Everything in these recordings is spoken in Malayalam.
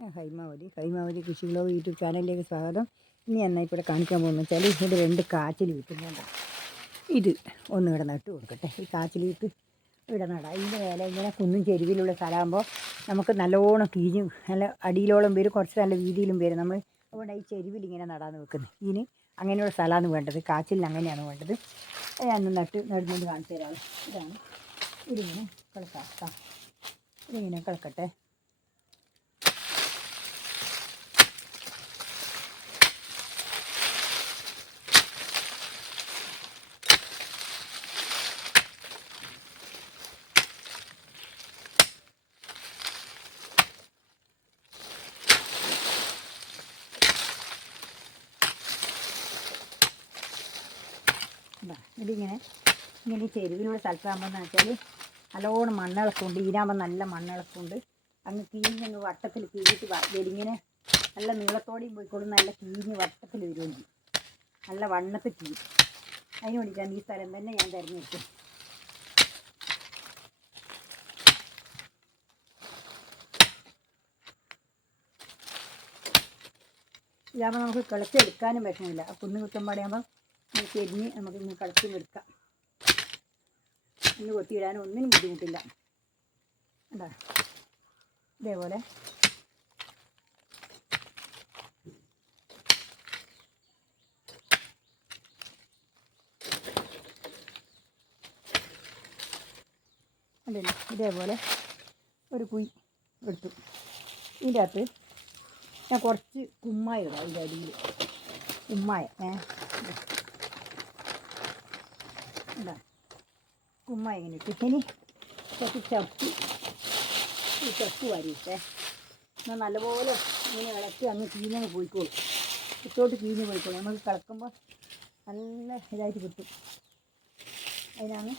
ഹൈമാവതി ഹൈമാവതി കൃഷി ബ്ലോഗ് യൂട്യൂബ് ചാനലിലേക്ക് സ്വാഗതം. ഇനി എന്നാൽ ഇവിടെ കാണിക്കാൻ പോകുന്നത് വെച്ചാൽ ഇവിടെ രണ്ട് കാച്ചിൽ വിൽക്കുന്നുണ്ട് ഇത് ഒന്ന് ഇവിടെ നട്ട് കൊടുക്കട്ടെ. ഈ കാച്ചിൽ വിത്ത് ഇവിടെ നടാം. ഇതിന്റെ വേല ഇങ്ങനെ കുന്നും ചെരുവിലുള്ള സ്ഥലമാകുമ്പോൾ നമുക്ക് നല്ലോണം കീഞ്ഞ് നല്ല അടിയിലോളം വരും. കുറച്ച് നല്ല വീതിയിലും വരും നമ്മൾ അതുകൊണ്ട് ഈ ചെരുവിൽ ഇങ്ങനെ നടാന്ന് വെക്കുന്നത് ഇതിന് അങ്ങനെയുള്ള സ്ഥലമാണ് വേണ്ടത്. കാച്ചിലിന് അങ്ങനെയാണ് വേണ്ടത്. ഞാൻ നട്ട് നടുന്നത് കാണിച്ചു തരാം. ഇതാണ്. ഇതിങ്ങനെ കിളക്കാം. ഇതിങ്ങനെ കിളക്കട്ടെ ഇതാ, ഇതിങ്ങനെ ഇങ്ങനെ ഈ സ്ഥലത്താകുമ്പോൾ എന്ന് വെച്ചാൽ നല്ലോണം മണ്ണിളക്കുണ്ട് ഈരാകുമ്പോൾ നല്ല മണ്ണിളക്കുണ്ട്. അങ്ങ് കീഞ്ഞങ്ങ് വട്ടത്തിൽ കീഴിട്ട് വരിങ്ങനെ നല്ല നീളത്തോടെയും പോയിക്കോളും നല്ല കീഞ്ഞ് വട്ടത്തിൽ വരുമെങ്കിൽ നല്ല വണ്ണത്തിൽ കീഴും അതിന് വേണ്ടിയിട്ടാണ് ഈ സ്ഥലം തന്നെ ഞാൻ തിരഞ്ഞെടുത്തത്. ഇതാകുമ്പോൾ നമുക്ക് കിളച്ചെടുക്കാനും വിഷമമില്ല. കുന്നു കുത്തമ്പാടിയാകുമ്പോൾ ചെരിഞ്ഞ് നമുക്ക് ഇങ്ങനെ കളിച്ചും എടുക്കാം. ഇന്ന് കൊത്തിയിടാനും ഒന്നിനും ബുദ്ധിമുട്ടില്ല. എന്താ ഇതേപോലെ. ഇതേപോലെ ഒരു കുഴി എടുത്തു. ഇതിന്റെ അകത്ത് ഞാൻ കുറച്ച് കുമ്മായ ഇടാം ഇതിന്റെ അടിയിൽ. കുമ്മായ ഏ? എന്താ കുമ്മായ ഇങ്ങനെ ഇട്ടു ഇനി കുറച്ച് ചപ്പ് ഈ ചപ്പ് വാരിയിട്ടേ. എന്നാൽ നല്ലപോലെ ഇങ്ങനെ ഇളക്കി അങ്ങ് കീഞ്ഞങ്ങ് പോയിക്കോളും. ഇട്ടോട്ട് കീഞ്ഞ് പോയിക്കോളും. നമുക്ക് കിളക്കുമ്പോൾ നല്ല ഇതായിട്ട് കിട്ടും. അതിനാണ്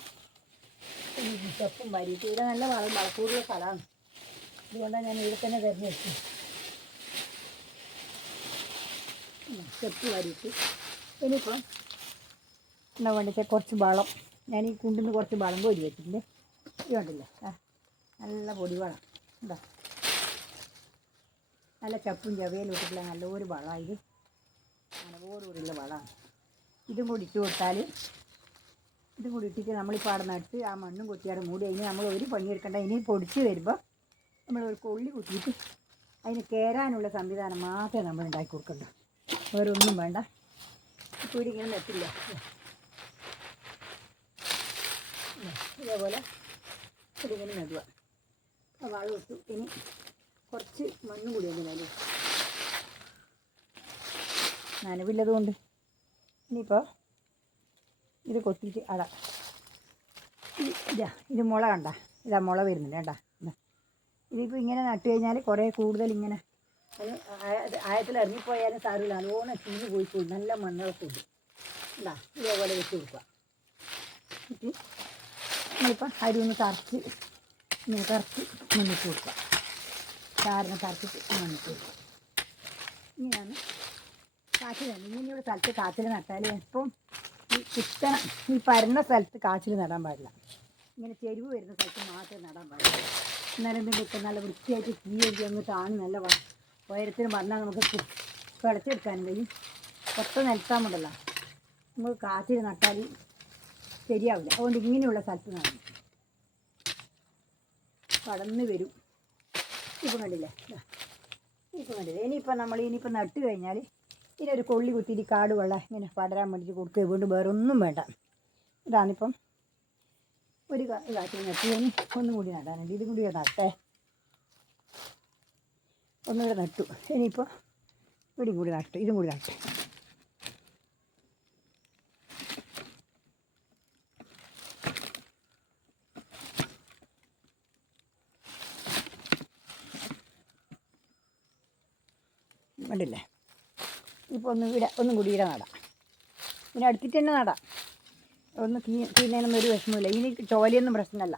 ചപ്പും വാരിയിട്ട്. ഇവിടെ നല്ല വളം വളക്കൂടുള്ള സ്ഥലമാണ് അതുകൊണ്ടാണ് ഞാൻ ഇവിടെ തന്നെ തിരഞ്ഞെടുത്തത് ചെപ്പ് വാരിയിട്ട്. ഇനിയിപ്പം എന്താ വേണ്ടിച്ചാൽ കുറച്ച് വളം. ഞാൻ ഈ കുണ്ടിൽ നിന്ന് കുറച്ച് വളം കോരി വെച്ചിട്ടുണ്ട്. ഇത് കണ്ടില്ലേ? ആ നല്ല പൊടി വളം. എന്താ നല്ല ചപ്പും ചവയിലും ഇട്ടിട്ടുള്ള നല്ലൊരു വളമാണ് ഇത്. നല്ലപോടുകൂടിയുള്ള വളമാണ് ഇതും കൂടി ഇട്ട് കൊടുത്താൽ ഇതും കൂടി ഇട്ടിട്ട് നമ്മളിപ്പോൾ അവിടെ നട്ട് ആ മണ്ണും കൊത്തിയാടെ മൂടി. അതിന് നമ്മൾ ഒരു പണിയെടുക്കണ്ട ഇനി പൊടിച്ച് വരുമ്പോൾ നമ്മൾ ഒരു കൊള്ളി കുത്തിയിട്ട് അതിന് കയറാനുള്ള സംവിധാനം മാത്രമേ നമ്മൾ ഉണ്ടാക്കി കൊടുക്കണ്ടു. വേറെ ഒന്നും വേണ്ട. ഇപ്പോൾ ഇവിടെ ഇങ്ങനെ നെറ്റില്ല ഇതേപോലെ ഇതിങ്ങനെ നടുക. വാഴ ഇട്ടു. ഇനി കുറച്ച് മണ്ണും കൂടി ഒന്ന് നനവില്ലതുകൊണ്ട് നനവില്ലത് കൊണ്ട് ഇനിയിപ്പോൾ ഇത് കൊത്തിയിട്ട് അട. ഇതാ ഇത് മുള കണ്ട. ഇതാ മുള വരുന്നുണ്ട് കേട്ടാ ഇതാ. ഇതിപ്പോൾ ഇങ്ങനെ നട്ട് കഴിഞ്ഞാൽ കുറേ കൂടുതൽ ഇങ്ങനെ അത് ആയ- ആയത്തിൽ ഇറങ്ങിപ്പോയാലും സാരമില്ല. നല്ലോണം ചീഞ്ഞ് പോയിക്കോളും നല്ല മണ്ണുകളൊക്കെ ഉണ്ട് ഉണ്ടാ ഇതേപോലെ വെച്ച് കൊടുക്കുക. നമ്മളിപ്പോൾ അരി ഒന്ന് കറച്ച് ഇങ്ങനെ കറച്ച് മണ്ണിട്ട് കൊടുക്കുക ചാറിന് കറച്ചിട്ട് മണ്ണിട്ട് കൊടുക്കുക ഇങ്ങനെയാണ് കാച്ചിൽ ഇങ്ങനെ ഇങ്ങനെയുള്ള സ്ഥലത്ത് കാച്ചിൽ നട്ടാൽ ഇപ്പം ഈ കുത്തണ ഈ പരന്ന സ്ഥലത്ത് കാച്ചിൽ നടാൻ പാടില്ല. ഇങ്ങനെ ചെരുവ് വരുന്ന സ്ഥലത്ത് മാത്രമേ നടാൻ പാടില്ല എന്നാലും ഇപ്പം നല്ല വൃത്തിയായിട്ട് തീയൊക്കെ അങ്ങ് താണി നല്ല ഉയരത്തിന് വന്നാൽ നമുക്ക് കിളച്ചെടുക്കാനും കഴിയും. നിലത്താൻ നിലത്താമുണ്ടല്ലോ നമുക്ക് കാച്ചിൽ നട്ടാൽ ശരിയാവില്ല. അതുകൊണ്ട് ഇങ്ങനെയുള്ള സ്ഥലത്ത് നിന്നാണ് കടന്ന് വരും. ഇപ്പം കണ്ടില്ലേ. ഇപ്പം കണ്ടില്ലേ? ഇനിയിപ്പോൾ നമ്മൾ ഇനിയിപ്പോൾ നട്ട് കഴിഞ്ഞാൽ ഇനി ഒരു കൊള്ളി കുത്തിയിട്ട് കാട് വെള്ളം ഇങ്ങനെ പടരാൻ വേണ്ടിയിട്ട് കൊടുക്കുക വീണ്ടും വേറെ ഒന്നും വേണ്ട. ഇതാണിപ്പം ഒരു കാറ്റിൽ നട്ട് കഴിഞ്ഞ് ഒന്നും കൂടി നടാനുണ്ട്. ഇതും കൂടി നട്ടേ. ഒന്നുകൂടെ നട്ടു. ഇനിയിപ്പോൾ ഇവിടെയും കൂടി നട്ടു ഇതും കൂടി നട്ടു. കണ്ടില്ലേ? ഇപ്പോൾ ഒന്ന് ഇവിടെ ഒന്നും കൂടി ഇവിടെ നടാം. പിന്നെ അടുത്തിട്ട് തന്നെ നടാം. ഒന്ന് തീ തീരുന്നതിനൊന്നും ഒരു വിഷമമില്ല ഇനി ചോലയൊന്നും പ്രശ്നമല്ല.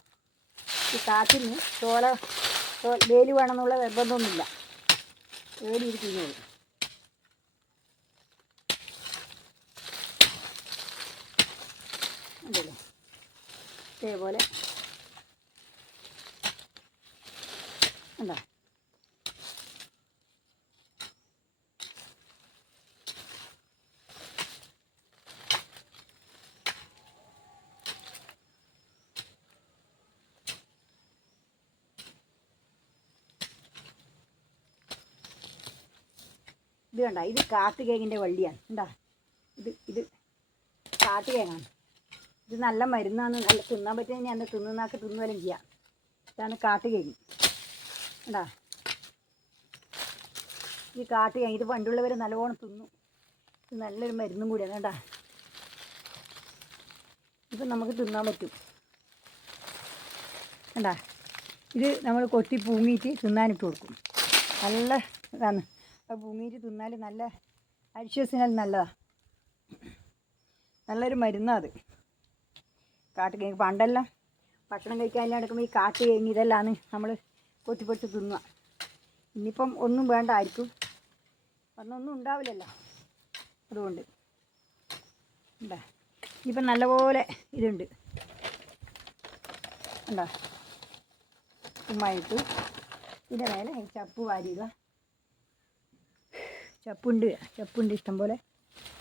ഈ കാറ്റിന് ചോല വേലി വേണമെന്നുള്ള നിർബന്ധമൊന്നുമില്ല. വേലി ഇത് തീരുന്നത് ഉണ്ടല്ലേ ഇതേപോലെ ഉണ്ടോ ഇത് കണ്ട ഇത് കാട്ടുകേങ്ങിന്റെ വള്ളിയാണ്. എന്താ ഇത് ഇത് കാട്ടുകേങ്ങാണ് ഇത് നല്ല മരുന്നാണ് നല്ല തിന്നാൻ പറ്റുന്ന ഞാൻ തിന്നുന്നാക്ക് തിന്നുവലും ചെയ്യാം. ഇതാണ് കാട്ടുകേങ്ങ് എന്താ ഈ കാട്ടുകേങ്ങ് ഇത് പണ്ടുള്ളവർ നല്ലവണ്ണം തിന്നു. ഇത് നല്ലൊരു മരുന്നും കൂടിയാണ് കേട്ടാ ഇപ്പം നമുക്ക് തിന്നാൻ പറ്റും. കണ്ടാ? ഇത് നമ്മൾ കൊത്തി പൂങ്ങിയിട്ട് തിന്നാനിട്ട് കൊടുക്കും. നല്ല ഇതാണ്. അത് ഭൂമിയിൽ തിന്നാൽ നല്ല അരിശ്വസിനാൽ നല്ലതാണ് നല്ലൊരു മരുന്നാണ് അത്. കാട്ടു കേങ്ങി പണ്ടെല്ലാം ഭക്ഷണം കഴിക്കാൻ എടുക്കുമ്പോൾ ഈ കാട്ടു കേങ്ങി ഇതെല്ലാമാണ് നമ്മൾ കൊത്തിപ്പൊടിച്ച് തിന്നുക ഇനിയിപ്പം ഒന്നും വേണ്ട ആയിരിക്കും അന്നൊന്നും ഉണ്ടാവില്ലല്ലോ. അതുകൊണ്ട്. ഉണ്ടാ? ഇപ്പം നല്ലപോലെ ഇതുണ്ട്. ഉണ്ടോ? ഉമ്മായിട്ട് ഇതിന്റെ മേലെ ചപ്പ് വാരിയിടുക. ചപ്പുണ്ട്. ചപ്പുണ്ട് ഇഷ്ടംപോലെ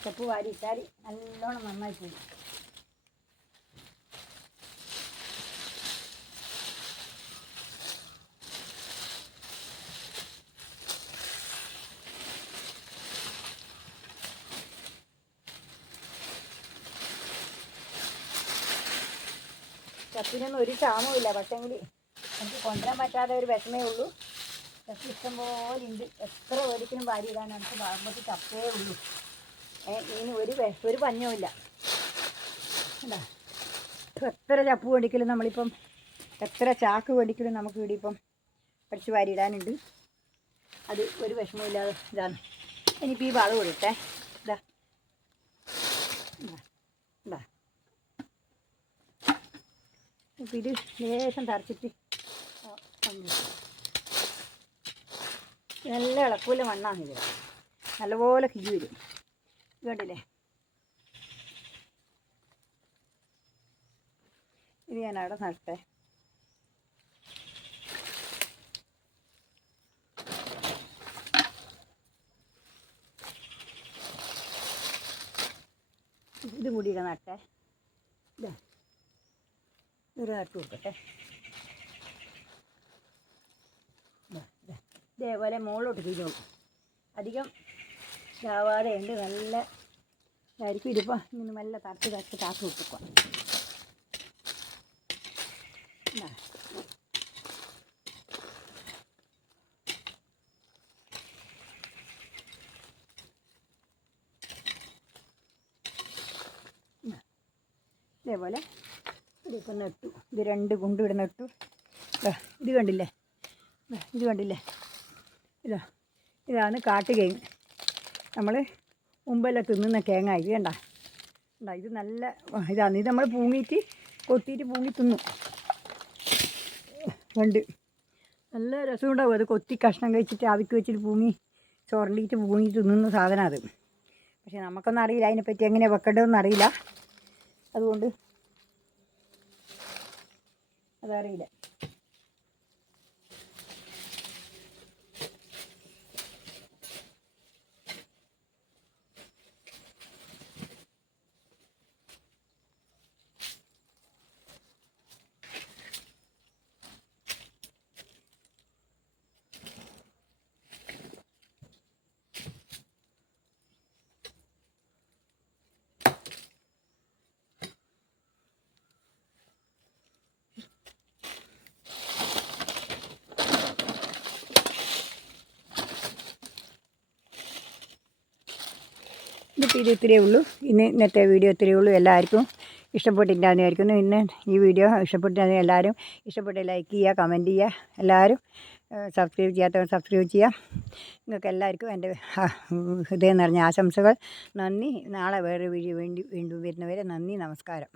ചപ്പ് വാരിയിട്ടാൽ നല്ലോണം നന്നായി പോയി ചപ്പിനൊന്നും ഒരു ക്ഷാമവും ഇല്ല പക്ഷേങ്കിൽ എനിക്ക് കൊണ്ടുവരാൻ പറ്റാതെ ഒരു വിഷമേ ഉള്ളൂ. ചപ്പ് ഇഷ്ടംപോലെ ഉണ്ട്. എത്ര ഒരിക്കലും വാരി ഇടാൻ നമുക്ക് ഭാഗത്ത് ചപ്പേ ഉള്ളൂ. ഇനി ഒരു ഒരു പഞ്ഞവുമില്ല എത്ര ചപ്പ് മേടിക്കലും നമ്മളിപ്പം എത്ര ചാക്ക് മേടിക്കലും നമുക്ക് ഇവിടെ ഇപ്പം അടിച്ച് വാരി ഇടാനുണ്ട്. അത് ഒരു വിഷമമില്ലാതെ ഇതാണ്. ഇനിയിപ്പോൾ ഈ വളം കൊടുത്തേ ഇതാ. ഇതാ. ഇപ്പം ഇത് ലേശം തറച്ചിട്ട് നല്ല ഇളക്കൂല മണ്ണാണ് ഇത്. നല്ലപോലെ കിഴി വരും. കേട്ടില്ലേ ഇത് ഞാൻ അവിടെ നട്ടെ. ഇത് ഇട നട്ടേ. ഇതാ. ഒരു നട്ടു കൊടുക്കട്ടെ. ഇതേപോലെ മുകളിലോട്ട് തിരിഞ്ഞോളൂ. അധികം ചാവാതെ ഉണ്ട്. നല്ല ഇതായിരിക്കും. ഇതിപ്പോൾ ഇങ്ങനെ നല്ല തറച്ച് തറച്ച് താത്ത് കൊടുക്കുക ഇതേപോലെ ഇതിപ്പോൾ നട്ടു. ഇത് രണ്ട് കൊണ്ടിവിടെ നട്ടു. ഇത്. കണ്ടില്ലേ? ഇത് കണ്ടില്ലേ? ഇതാ ഇതാണ് കാട്ടുകേങ്ങ് നമ്മൾ മുമ്പെല്ലാം തിന്നുന്ന കേങ്ങായി വേണ്ട ഉണ്ടാ ഇത് നല്ല ഇതാണ്. ഇത് നമ്മൾ പൂങ്ങിയിട്ട് കൊത്തിയിട്ട് പൂങ്ങി തിന്നു. പണ്ട് നല്ല രസമുണ്ടാവും അത് കൊത്തി കഷ്ണം കഴിച്ചിട്ട് ആവിക്ക് വെച്ചിട്ട് പൂങ്ങി ചോറിലിട്ട് പൂങ്ങി തിന്നുന്ന സാധനം അത്. പക്ഷെ നമുക്കൊന്നും അറിയില്ല അതിനെപ്പറ്റി എങ്ങനെ വെക്കേണ്ടതെന്ന് അറിയില്ല. അതുകൊണ്ട് അതറിയില്ല. ഇതിപ്പോൾ ഇത് ഇത്രയേ ഉള്ളൂ. ഇന്ന് ഇന്നത്തെ വീഡിയോ ഇത്രയേ ഉള്ളൂ. എല്ലാവർക്കും ഇഷ്ടപ്പെട്ടിട്ടാന്ന് വിചാരിക്കുന്നു ഇന്ന് ഈ വീഡിയോ ഇഷ്ടപ്പെട്ടാൽ എല്ലാവരും ഇഷ്ടപ്പെട്ട് ലൈക്ക് ചെയ്യുക കമന്റ് ചെയ്യുക. എല്ലാവരും സബ്സ്ക്രൈബ് ചെയ്യാത്തവർ സബ്സ്ക്രൈബ് ചെയ്യുക. നിങ്ങൾക്ക് എല്ലാവർക്കും എന്റെ ഹൃദയം നിറഞ്ഞ ആശംസകൾ. നന്ദി. നാളെ വേറെ വീഡിയോ വേണ്ടി വീണ്ടും വരുന്നവരെ നന്ദി. നമസ്കാരം.